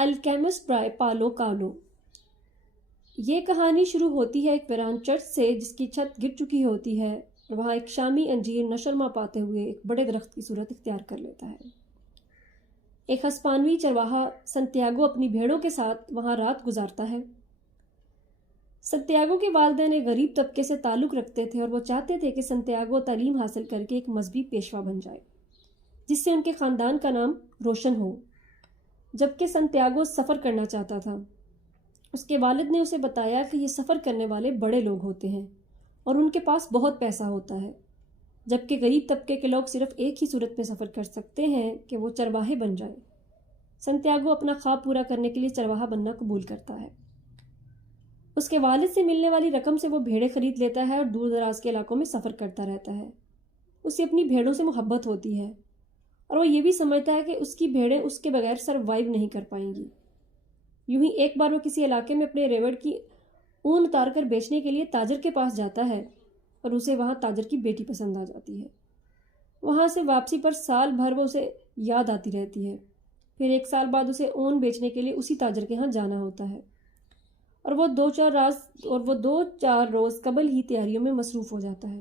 Alchemist by پالو کالو۔ یہ کہانی شروع ہوتی ہے ایک ویران چرچ سے جس کی چھت گر چکی ہوتی ہے اور وہاں ایک شامی انجیر نشرما پاتے ہوئے ایک بڑے درخت کی صورت اختیار کر لیتا ہے۔ ایک ہسپانوی چرواہا سنتیاگو اپنی بھیڑوں کے ساتھ وہاں رات گزارتا ہے۔ سنتیاگو کے والدین ایک غریب طبقے سے تعلق رکھتے تھے اور وہ چاہتے تھے کہ سنتیاگو تعلیم حاصل کر کے ایک مذہبی پیشوا بن جائے جس سے ان کے خاندان کا نام روشن ہو، جبکہ سنتیاگو سفر کرنا چاہتا تھا۔ اس کے والد نے اسے بتایا کہ یہ سفر کرنے والے بڑے لوگ ہوتے ہیں اور ان کے پاس بہت پیسہ ہوتا ہے، جبکہ غریب طبقے کے لوگ صرف ایک ہی صورت میں سفر کر سکتے ہیں کہ وہ چرواہے بن جائیں۔ سنتیاگو اپنا خواب پورا کرنے کے لیے چرواہا بننا قبول کرتا ہے۔ اس کے والد سے ملنے والی رقم سے وہ بھیڑیں خرید لیتا ہے اور دور دراز کے علاقوں میں سفر کرتا رہتا ہے۔ اسے اپنی بھیڑوں سے محبت ہوتی ہے اور وہ یہ بھی سمجھتا ہے کہ اس کی بھیڑیں اس کے بغیر سروائیو نہیں کر پائیں گی۔ یوں ہی ایک بار وہ کسی علاقے میں اپنے ریوڑ کی اون اتار کر بیچنے کے لیے تاجر کے پاس جاتا ہے اور اسے وہاں تاجر کی بیٹی پسند آ جاتی ہے۔ وہاں سے واپسی پر سال بھر وہ اسے یاد آتی رہتی ہے۔ پھر ایک سال بعد اسے اون بیچنے کے لیے اسی تاجر کے ہاں جانا ہوتا ہے اور وہ دو چار روز قبل ہی تیاریوں میں مصروف ہو جاتا ہے۔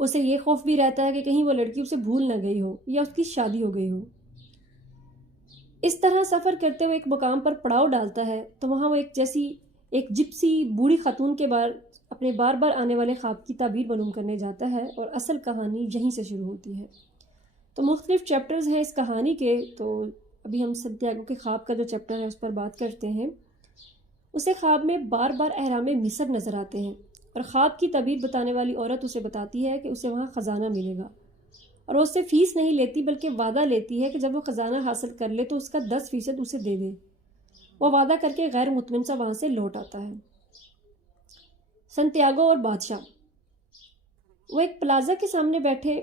اسے یہ خوف بھی رہتا ہے کہ کہیں وہ لڑکی اسے بھول نہ گئی ہو یا اس کی شادی ہو گئی ہو۔ اس طرح سفر کرتے ہوئے ایک مقام پر پڑاؤ ڈالتا ہے تو وہاں وہ ایک جپسی بوڑھی خاتون کے اپنے بار بار آنے والے خواب کی تعبیر معلوم کرنے جاتا ہے اور اصل کہانی یہیں سے شروع ہوتی ہے۔ تو مختلف چیپٹرز ہیں اس کہانی کے، تو ابھی ہم سنتیاگو کے خواب کا جو چیپٹر ہے اس پر بات کرتے ہیں۔ اسے خواب میں بار بار احرام مصر نظر آتے ہیں اور خواب کی تعبیر بتانے والی عورت اسے بتاتی ہے کہ اسے وہاں خزانہ ملے گا اور وہ اس سے فیس نہیں لیتی بلکہ وعدہ لیتی ہے کہ جب وہ خزانہ حاصل کر لے تو اس کا 10% اسے دے دے۔ وہ وعدہ کر کے غیر مطمئن سا وہاں سے لوٹ آتا ہے۔ سنتیاگو اور بادشاہ۔ وہ ایک پلازا کے سامنے بیٹھے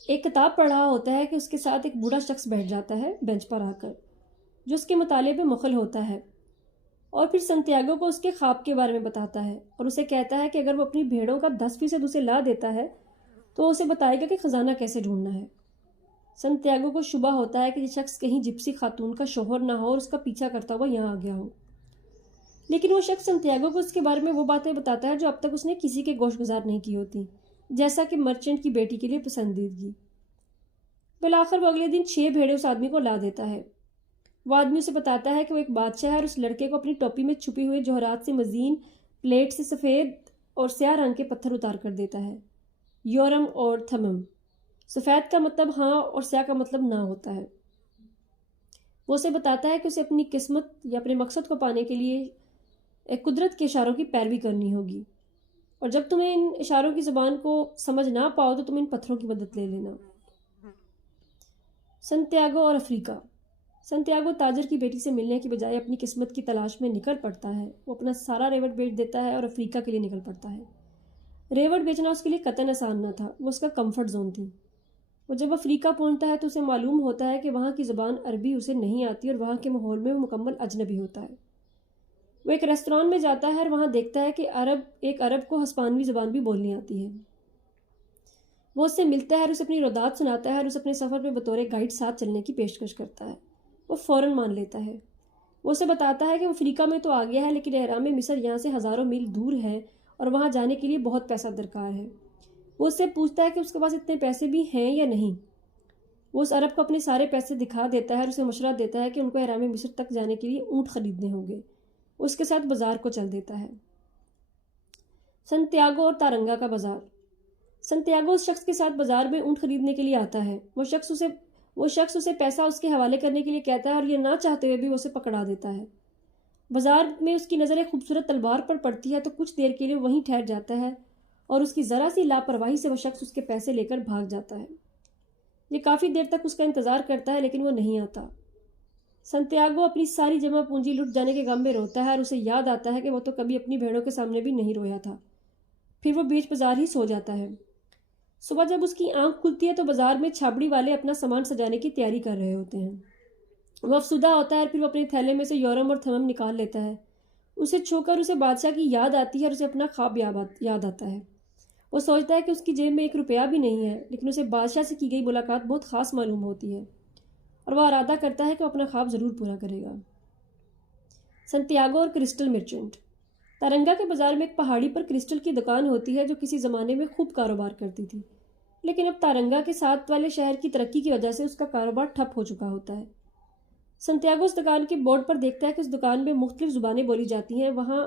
ایک کتاب پڑھ رہا ہوتا ہے کہ اس کے ساتھ ایک بوڑھا شخص بیٹھ جاتا ہے بینچ پر آ کر، جو اس کے مطالعے پہ مخل ہوتا ہے اور پھر سنتیاگو کو اس کے خواب کے بارے میں بتاتا ہے اور اسے کہتا ہے کہ اگر وہ اپنی بھیڑوں کا 10% اسے لا دیتا ہے تو اسے بتائے گا کہ خزانہ کیسے ڈھونڈنا ہے۔ سنتیاگو کو شبہ ہوتا ہے کہ یہ شخص کہیں جپسی خاتون کا شوہر نہ ہو اور اس کا پیچھا کرتا ہوا یہاں آ گیا ہو، لیکن وہ شخص سنتیاگو کو اس کے بارے میں وہ باتیں بتاتا ہے جو اب تک اس نے کسی کے گوش گزار نہیں کی ہوتی، جیسا کہ مرچنٹ کی بیٹی کے لیے پسندیدگی۔ بالآخر وہ اگلے دن 6 بھیڑیں اس آدمی کو لا دیتا ہے۔ وہ آدمی اسے بتاتا ہے کہ وہ ایک بادشاہ ہے اور اس لڑکے کو اپنی ٹوپی میں چھپے ہوئے جوہرات سے مزین پلیٹ سے سفید اور سیاہ رنگ کے پتھر اتار کر دیتا ہے۔ یورم اور تھمم، سفید کا مطلب ہاں اور سیاہ کا مطلب نہ ہوتا ہے۔ وہ اسے بتاتا ہے کہ اسے اپنی قسمت یا اپنے مقصد کو پانے کے لیے ایک قدرت کے اشاروں کی پیروی کرنی ہوگی، اور جب تمہیں ان اشاروں کی زبان کو سمجھ نہ پاؤ تو تم ان پتھروں کی مدد لے لینا۔ سنتیاگو اور افریقہ۔ سنتیاگو تاجر کی بیٹی سے ملنے کی بجائے اپنی قسمت کی تلاش میں نکل پڑتا ہے۔ وہ اپنا سارا ریوڑ بیچ دیتا ہے اور افریقہ کے لیے نکل پڑتا ہے۔ ریوڑ بیچنا اس کے لیے قطعاً آسان نہ تھا، وہ اس کا کمفرٹ زون تھی۔ وہ جب افریقہ پہنچتا ہے تو اسے معلوم ہوتا ہے کہ وہاں کی زبان عربی اسے نہیں آتی اور وہاں کے ماحول میں وہ مکمل اجنبی ہوتا ہے۔ وہ ایک ریستوران میں جاتا ہے اور وہاں دیکھتا ہے کہ ایک عرب کو ہسپانوی زبان بھی بولنی آتی ہے۔ وہ اس سے ملتا ہے اور اسے اپنی رودات سناتا ہے اور اسے اپنے سفر میں بطور گائیڈ ساتھ چلنے کی پیشکش کرتا ہے۔ وہ فوراً مان لیتا ہے۔ وہ اسے بتاتا ہے کہ وہ افریقہ میں تو آ گیا ہے لیکن احرام مصر یہاں سے ہزاروں میل دور ہے اور وہاں جانے کے لیے بہت پیسہ درکار ہے۔ وہ اس سے پوچھتا ہے کہ اس کے پاس اتنے پیسے بھی ہیں یا نہیں۔ وہ اس عرب کو اپنے سارے پیسے دکھا دیتا ہے اور اسے مشورہ دیتا ہے کہ ان کو احرام مصر تک جانے کے لیے اونٹ خریدنے ہوں گے۔ اس کے ساتھ بازار کو چل دیتا ہے۔ سنتیاگو اور تارنگا کا بازار۔ سنتیاگو اس شخص کے ساتھ بازار میں اونٹ خریدنے کے لیے آتا ہے۔ وہ شخص اسے پیسہ اس کے حوالے کرنے کے لیے کہتا ہے اور یہ نہ چاہتے ہوئے بھی وہ اسے پکڑا دیتا ہے۔ بازار میں اس کی نظر ایک خوبصورت تلوار پر پڑتی ہے تو کچھ دیر کے لیے وہیں ٹھہر جاتا ہے اور اس کی ذرا سی لاپرواہی سے وہ شخص اس کے پیسے لے کر بھاگ جاتا ہے۔ یہ کافی دیر تک اس کا انتظار کرتا ہے لیکن وہ نہیں آتا۔ سنتیاگو اپنی ساری جمع پونجی لٹ جانے کے غم میں روتا ہے اور اسے یاد آتا ہے کہ وہ تو کبھی اپنی بھیڑوں کے سامنے بھی نہیں رویا تھا۔ پھر وہ بیچ بازار ہی سو جاتا ہے۔ صبح جب اس کی آنکھ کھلتی ہے تو بازار میں چھابڑی والے اپنا سامان سجانے کی تیاری کر رہے ہوتے ہیں۔ وہ افسردہ ہوتا ہے اور پھر وہ اپنے تھیلے میں سے یورم اور تھمم نکال لیتا ہے۔ اسے چھو کر اسے بادشاہ کی یاد آتی ہے اور اسے اپنا خواب یاد آتا ہے۔ وہ سوچتا ہے کہ اس کی جیب میں 1 روپیہ بھی نہیں ہے، لیکن اسے بادشاہ سے کی گئی ملاقات بہت خاص معلوم ہوتی ہے اور وہ ارادہ کرتا ہے کہ وہ اپنا خواب ضرور پورا کرے گا۔ سنتیاگو اور کرسٹل مرچنٹ۔ تارنگا کے بازار میں ایک پہاڑی پر کرسٹل کی دکان ہوتی ہے جو کسی زمانے میں خوب کاروبار کرتی تھی، لیکن اب تارنگا کے ساتھ والے شہر کی ترقی کی وجہ سے اس کا کاروبار ٹھپ ہو چکا ہوتا ہے۔ سنتیاگو اس دکان کے بورڈ پر دیکھتا ہے کہ اس دکان میں مختلف زبانیں بولی جاتی ہیں، وہاں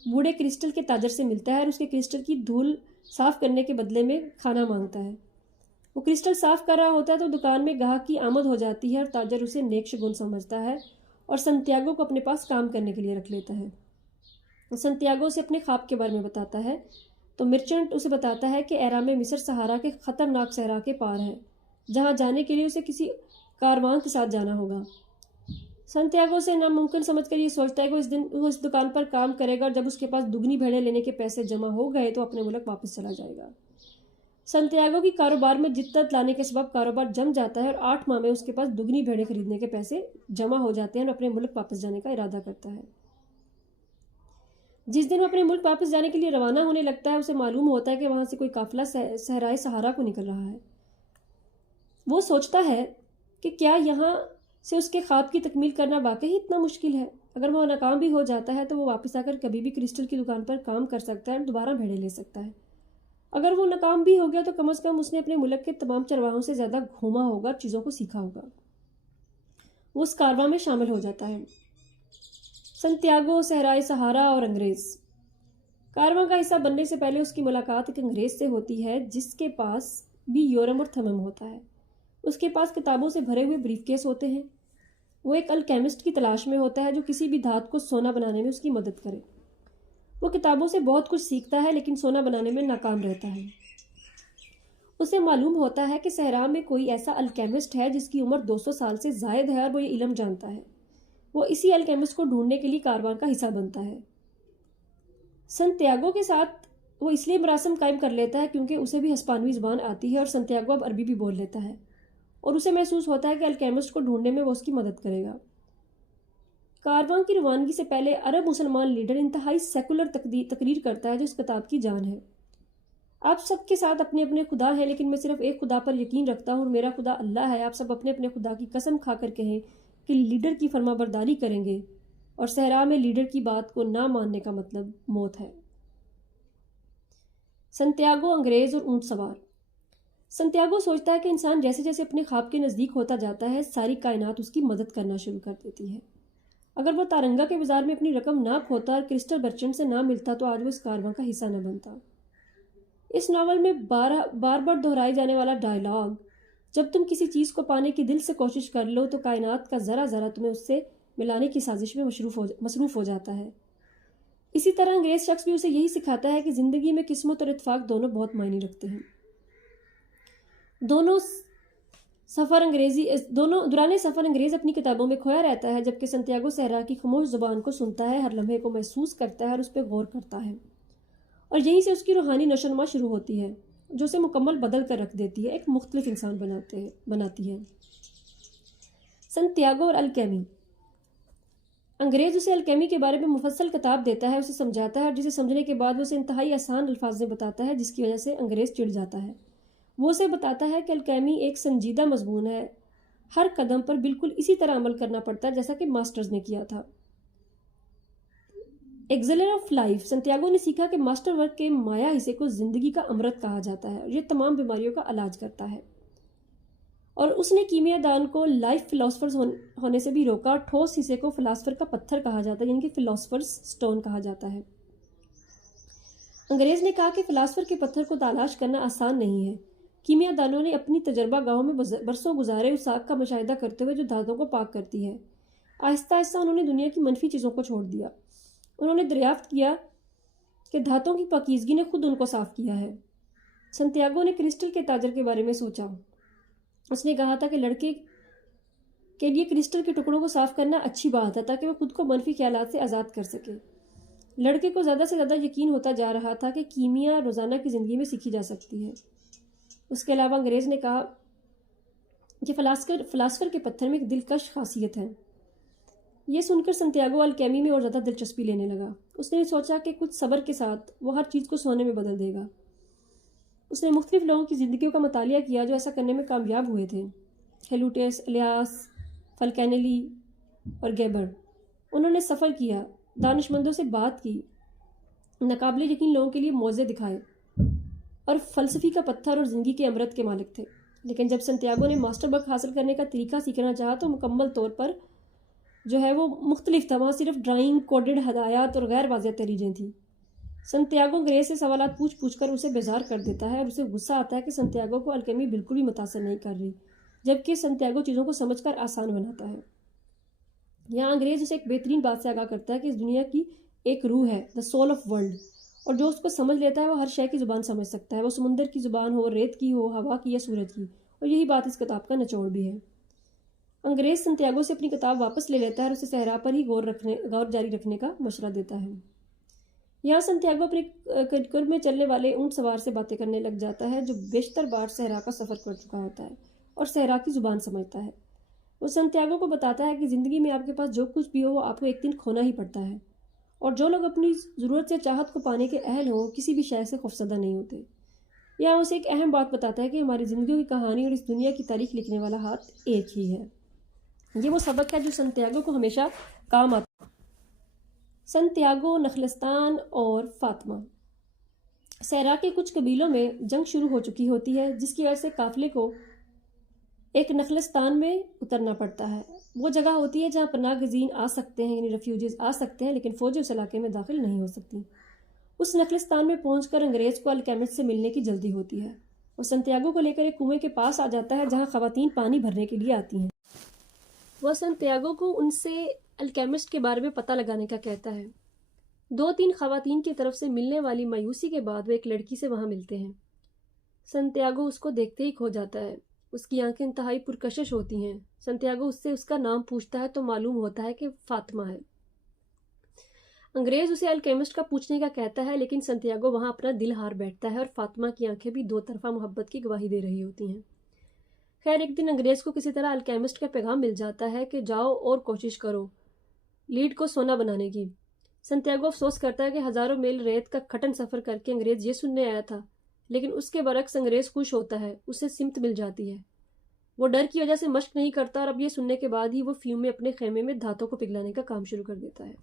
بوڑھے کرسٹل کے تاجر سے ملتا ہے اور اس کے کرسٹل کی دھول صاف کرنے کے بدلے میں کھانا مانگتا ہے۔ وہ کرسٹل صاف کر رہا ہوتا ہے تو دکان میں گاہک کی آمد ہو جاتی ہے اور تاجر اسے نیک شگون سمجھتا ہے اور سنتیاگو کو اپنے پاس کام کرنے کے لیے رکھ لیتا ہے۔ سنتیاگو اسے اپنے خواب کے بارے میں بتاتا ہے تو مرچنٹ اسے بتاتا ہے کہ احرام مصر صحارا کے خطرناک صحرا کے پار ہے، جہاں جانے کے لیے اسے کسی کاروان کے ساتھ جانا ہوگا۔ سنتیاگو سے ناممکن سمجھ کر یہ سوچتا ہے کہ وہ اس دکان پر کام کرے گا اور جب اس کے پاس دگنی بھیڑیں لینے کے پیسے جمع ہو گئے تو اپنے ملک واپس چلا جائے گا۔ سنتیاگو کی کاروبار میں جدت لانے کے سبب کاروبار جم جاتا ہے اور 8 ماہ میں اس کے پاس دگنی بھیڑیں خریدنے کے پیسے جمع ہو جاتے ہیں اور اپنے ملک واپس جانے کا ارادہ کرتا ہے۔ جس دن وہ اپنے ملک واپس جانے کے لیے روانہ ہونے لگتا ہے اسے معلوم ہوتا ہے کہ وہاں سے کوئی قافلہ صحرائے صحارا کو نکل رہا ہے۔ وہ سوچتا ہے کہ کیا یہاں سے اس کے خواب کی تکمیل کرنا واقعی اتنا مشکل ہے؟ اگر وہ ناکام بھی ہو جاتا ہے تو وہ واپس آ کر کبھی بھی کرسٹل کی دکان پر کام کر سکتا ہے اور دوبارہ بھیڑیں لے سکتا ہے۔ اگر وہ ناکام بھی ہو گیا تو کم از کم اس نے اپنے ملک کے تمام چرواہوں سے زیادہ گھوما ہوگا اور چیزوں کو سیکھا ہوگا۔ وہ اس کارواں میں شامل ہو جاتا ہے۔ سنتیاگو، صحرائے صحارا اور انگریز۔ کارواں کا حصہ بننے سے پہلے اس کی ملاقات ایک انگریز سے ہوتی ہے جس کے پاس بھی یورم اور تھمم ہوتا ہے۔ اس کے پاس کتابوں سے بھرے ہوئے بریف کیس ہوتے ہیں۔ وہ ایک الکیمسٹ کی تلاش میں ہوتا ہے جو کسی بھی دھات کو سونا بنانے میں اس کی مدد کرے۔ وہ کتابوں سے بہت کچھ سیکھتا ہے لیکن سونا بنانے میں ناکام رہتا ہے۔ اسے معلوم ہوتا ہے کہ صحرا میں کوئی ایسا الکیمسٹ ہے جس کی عمر 200 سال سے زائد ہے اور وہ یہ علم جانتا ہے۔ وہ اسی الکیمسٹ کو ڈھونڈنے کے لیے کارواں کا حصہ بنتا ہے۔ سنتیاگو کے ساتھ وہ اس لیے مراسم قائم کر لیتا ہے کیونکہ اسے بھی ہسپانوی زبان آتی ہے اور سنتیاگو اب عربی بھی بول لیتا ہے اور اسے محسوس ہوتا ہے کہ الکیمسٹ کو ڈھونڈنے میں وہ اس کی مدد کرے گا۔ کارواں کی روانگی سے پہلے عرب مسلمان لیڈر انتہائی سیکولر تقریر کرتا ہے جو اس کتاب کی جان ہے۔ آپ سب کے ساتھ اپنے اپنے خدا ہیں لیکن میں صرف ایک خدا پر یقین رکھتا ہوں اور میرا خدا اللہ ہے۔ آپ سب اپنے اپنے خدا کی قسم کھا کر کہیں کہ لیڈر کی فرما برداری کریں گے اور صحرا میں لیڈر کی بات کو نہ ماننے کا مطلب موت ہے۔ سنتیاگو، انگریز اور اونٹ سوار۔ سنتیاگو سوچتا ہے کہ انسان جیسے جیسے اپنے خواب کے نزدیک ہوتا جاتا ہے ساری کائنات اس کی مدد کرنا شروع کر دیتی ہے۔ اگر وہ تارنگا کے بازار میں اپنی رقم نہ کھوتا اور کرسٹل مرچنٹ سے نہ ملتا تو آج وہ اس کارواں کا حصہ نہ بنتا۔ اس ناول میں بار بار دہرائے جانے والا ڈائلاگ، جب تم کسی چیز کو پانے کی دل سے کوشش کر لو تو کائنات کا ذرا ذرا تمہیں اس سے ملانے کی سازش میں مصروف ہو جاتا ہے۔ اسی طرح انگریز شخص بھی اسے یہی سکھاتا ہے کہ زندگی میں قسمت اور اتفاق دونوں بہت معنی رکھتے ہیں۔ دوران سفر انگریز اپنی کتابوں میں کھویا رہتا ہے جبکہ سنتیاگو صحرا کی خاموش زبان کو سنتا ہے، ہر لمحے کو محسوس کرتا ہے اور اس پہ غور کرتا ہے، اور یہیں سے اس کی روحانی نشوونما شروع ہوتی ہے جو اسے مکمل بدل کر رکھ دیتی ہے، ایک مختلف انسان بناتی ہے۔ سنتیاگو اور الکیمی۔ انگریز اسے الکیمی کے بارے میں مفصل کتاب دیتا ہے، اسے سمجھاتا ہے اور جسے سمجھنے کے بعد وہ اسے انتہائی آسان الفاظ میں بتاتا ہے جس کی وجہ سے انگریز چڑ جاتا ہے۔ وہ اسے بتاتا ہے کہ الکیمی ایک سنجیدہ مضمون ہے، ہر قدم پر بالکل اسی طرح عمل کرنا پڑتا ہے جیسا کہ ماسٹرز نے کیا تھا۔ ایگزیلر آف لائف۔ سنتیاگو نے سیکھا کہ ماسٹر ورک کے مایا حصے کو زندگی کا امرت کہا جاتا ہے اور یہ تمام بیماریوں کا علاج کرتا ہے، اور اس نے کیمیا دان کو لائف فلاسفرز ہونے سے بھی روکا۔ ٹھوس حصے کو فلاسفر کا پتھر کہا جاتا ہے، یعنی کہ فلاسفرز سٹون کہا جاتا ہے۔ انگریز نے کہا کہ فلاسفر کے پتھر کو تلاش کرنا آسان نہیں ہے۔ کیمیا دانوں نے اپنی تجربہ گاہوں میں برسوں گزارے اس آگ کا مشاہدہ کرتے ہوئے جو دھاتوں کو پاک کرتی ہے۔ آہستہ آہستہ انہوں نے دنیا کی منفی چیزوں کو چھوڑ دیا۔ انہوں نے دریافت کیا کہ دھاتوں کی پاکیزگی نے خود ان کو صاف کیا ہے۔ سنتیاگو نے کرسٹل کے تاجر کے بارے میں سوچا۔ اس نے کہا تھا کہ لڑکے کے لیے کرسٹل کے ٹکڑوں کو صاف کرنا اچھی بات ہے تاکہ وہ خود کو منفی خیالات سے آزاد کر سکے۔ لڑکے کو زیادہ سے زیادہ یقین ہوتا جا رہا تھا کہ کیمیا روزانہ کی زندگی میں سیکھی جا سکتی ہے۔ اس کے علاوہ انگریز نے کہا کہ فلاسفر کے پتھر میں ایک دلکش خاصیت ہے۔ یہ سن کر سنتیاگو الکیمی میں اور زیادہ دلچسپی لینے لگا۔ اس نے سوچا کہ کچھ صبر کے ساتھ وہ ہر چیز کو سونے میں بدل دے گا۔ اس نے مختلف لوگوں کی زندگیوں کا مطالعہ کیا جو ایسا کرنے میں کامیاب ہوئے تھے۔ ہیلوٹیس، الیاس، فلکینلی اور گیبر۔ انہوں نے سفر کیا، دانشمندوں سے بات کی، ناقابل یقین لوگوں کے لیے معجزے دکھائے اور فلسفی کا پتھر اور زندگی کے امرت کے مالک تھے۔ لیکن جب سنتیاگو نے ماسٹر ورک حاصل کرنے کا طریقہ سیکھنا چاہا تو مکمل طور پر جو ہے وہ مختلف تھا۔ وہاں صرف ڈرائنگ، کوڈڈ ہدایات اور غیر واضح تحریریں تھیں۔ سنتیاگو انگریز سے سوالات پوچھ کر اسے بیزار کر دیتا ہے اور اسے غصہ آتا ہے کہ سنتیاگو کو الکیمی بالکل بھی متاثر نہیں کر رہی، جبکہ سنتیاگو چیزوں کو سمجھ کر آسان بناتا ہے۔ یہاں انگریز اسے ایک بہترین بات سے آگاہ کرتا ہے کہ اس دنیا کی ایک روح ہے، دا سول آف ورلڈ، اور جو اس کو سمجھ لیتا ہے وہ ہر شے کی زبان سمجھ سکتا ہے، وہ سمندر کی زبان ہو، ریت کی ہو، ہوا کی یا سورج کی، اور یہی بات اس کتاب کا نچوڑ بھی ہے۔ انگریز سنتیاگو سے اپنی کتاب واپس لے لیتا ہے اور اسے صحرا پر ہی غور جاری رکھنے کا مشورہ دیتا ہے۔ یہاں سنتیاگو اپنے کرکر میں چلنے والے اونٹ سوار سے باتیں کرنے لگ جاتا ہے جو بیشتر بار صحرا کا سفر کر چکا ہوتا ہے اور صحرا کی زبان سمجھتا ہے۔ وہ سنتیاگو کو بتاتا ہے کہ زندگی میں آپ کے پاس جو کچھ بھی ہو وہ آپ کو ایک دن کھونا ہی پڑتا ہے، اور جو لوگ اپنی ضرورت سے چاہت کو پانے کے اہل ہوں کسی بھی شے سے خوفزدہ نہیں ہوتے۔ یہاں اسے ایک اہم بات بتاتا ہے کہ ہماری زندگیوں کی کہانی اور اس دنیا کی تاریخ لکھنے والا ہاتھ ایک ہی ہے۔ یہ وہ سبق ہے جو سنتیاگو کو ہمیشہ کام آتا ہے۔ سنتیاگو، نخلستان اور فاطمہ۔ صحرا کے کچھ قبیلوں میں جنگ شروع ہو چکی ہوتی ہے، جس کی وجہ سے قافلے کو ایک نخلستان میں اترنا پڑتا ہے۔ وہ جگہ ہوتی ہے جہاں پناہ گزین آ سکتے ہیں، یعنی ریفیوجیز آ سکتے ہیں، لیکن فوجیں اس علاقے میں داخل نہیں ہو سکتی۔ اس نخلستان میں پہنچ کر انگریز کو الکیمسٹ سے ملنے کی جلدی ہوتی ہے۔ وہ سنتیاگو کو لے کر ایک کنویں کے پاس آ جاتا ہے جہاں خواتین پانی بھرنے کے لیے آتی ہیں۔ وہ سنتیاگو کو ان سے الکیمسٹ کے بارے میں پتہ لگانے کا کہتا ہے۔ 2-3 خواتین کی طرف سے ملنے والی مایوسی کے بعد وہ ایک لڑکی سے وہاں ملتے ہیں۔ سنتیاگو اس کو دیکھتے ہی کھو جاتا ہے۔ اس کی آنکھیں انتہائی پرکشش ہوتی ہیں۔ سنتیاگو اس سے اس کا نام پوچھتا ہے تو معلوم ہوتا ہے کہ فاطمہ ہے۔ انگریز اسے الکیمسٹ کا پوچھنے کا کہتا ہے، لیکن سنتیاگو وہاں اپنا دل ہار بیٹھتا ہے اور فاطمہ کی آنکھیں بھی دو طرفہ محبت کی گواہی دے رہی ہوتی ہیں۔ خیر ایک دن انگریز کو کسی طرح الکیمسٹ کا پیغام مل جاتا ہے کہ جاؤ اور کوشش کرو لیڈ کو سونا بنانے کی۔ سنتیاگو افسوس کرتا ہے کہ ہزاروں میل ریت کا کھٹن سفر کر کے انگریز یہ سننے آیا تھا، لیکن اس کے برعکس انگریز خوش ہوتا ہے، اسے سمت مل جاتی ہے۔ وہ ڈر کی وجہ سے مشق نہیں کرتا اور اب یہ سننے کے بعد ہی وہ فیوم میں اپنے خیمے میں دھاتوں کو پگھلانے کا کام شروع کر دیتا ہے۔